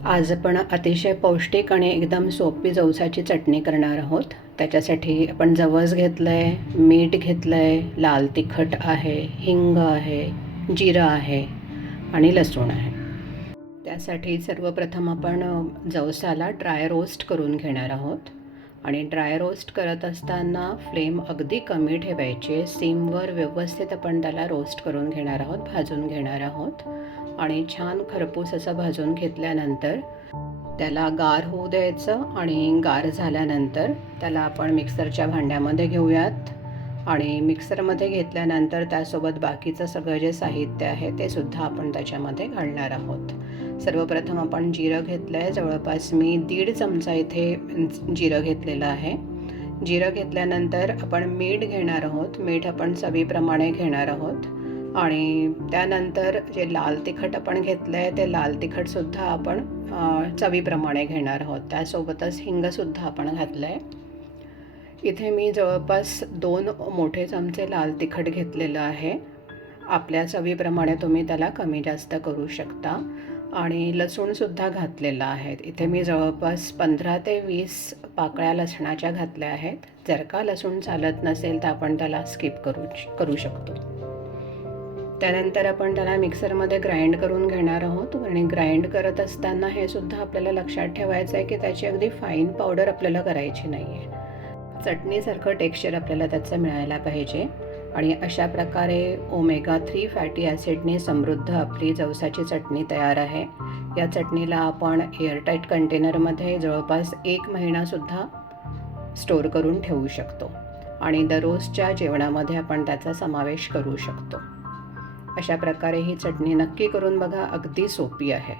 आज आपण अतिशय पौष्टिक आणि एकदम सोपी जवसाची चटणी करणार आहोत. त्याच्यासाठी आपण जवस घेतलं आहे, मीठ घेतलं आहे, लाल तिखट आहे, हिंग आहे, जिरं आहे आणि लसूण आहे. त्यासाठी सर्वप्रथम आपण जवसाला ड्राय रोस्ट करून घेणार आहोत. आणि ड्राय रोस्ट करत असताना फ्लेम अगदी कमी ठेवायची. सिमवर व्यवस्थित आपण त्याला रोस्ट करून घेणार आहोत, भाजून घेणार आहोत. आणि छान खरपूस असं भाजून घेतल्यानंतर त्याला गार होऊ द्यायचं. आणि गार झाल्यानंतर त्याला आपण मिक्सरच्या भांड्यामध्ये घेऊयात. आणि मिक्सरमध्ये घेतल्यानंतर त्यासोबत बाकीचं सगळं जे साहित्य आहे ते सुद्धा आपण त्याच्यामध्ये घालणार आहोत. सर्वप्रथम आपण जिरं घेतलं आहे. जवळपास मी 1.5 चमचा इथे जिरं घेतलेलं आहे. जिरं घेतल्यानंतर आपण मीठ घेणार आहोत. मीठ आपण चवीप्रमाणे घेणार आहोत. आणि त्यानंतर जे लाल तिखट आपण घेतलं आहे ते लाल तिखटसुद्धा आपण चवीप्रमाणे घेणार आहोत. त्यासोबतच हिंगसुद्धा आपण घातलं आहे. इथे मी जवळपास 2 मोठे चमचे लाल तिखट घेतलेलं आहे. आपल्या चवीप्रमाणे तुम्ही त्याला कमी जास्त करू शकता. आणि लसूणसुद्धा घातलेला आहे. इथे मी जवळपास 15 ते 20 पाकळ्या लसणाच्या घातल्या आहेत. जर का लसूण चालत नसेल तर आपण त्याला स्किप करू शकतो. त्यानंतर आपण त्याला मिक्सरमध्ये ग्राइंड करून घेणार आहोत. आणि ग्राइंड करत असताना हे सुद्धा आपल्याला लक्षात ठेवायचं आहे की त्याची अगदी फाईन पावडर आपल्याला करायची नाही आहे. चटणीसारखं टेक्स्चर आपल्याला त्याचं मिळायला पाहिजे. आणि अशा प्रकारे ओमेगा 3 फॅटी ॲसिडने समृद्ध आपली जवसाची चटणी तयार आहे. या चटणीला आपण एअरटाईट कंटेनरमध्ये जवळपास 1 महिनासुद्धा स्टोअर करून ठेवू शकतो. आणि दररोजच्या जेवणामध्ये आपण त्याचा समावेश करू शकतो. अशा प्रकारे ही चटणी नक्की करून बघा. अगदी सोपी आहे.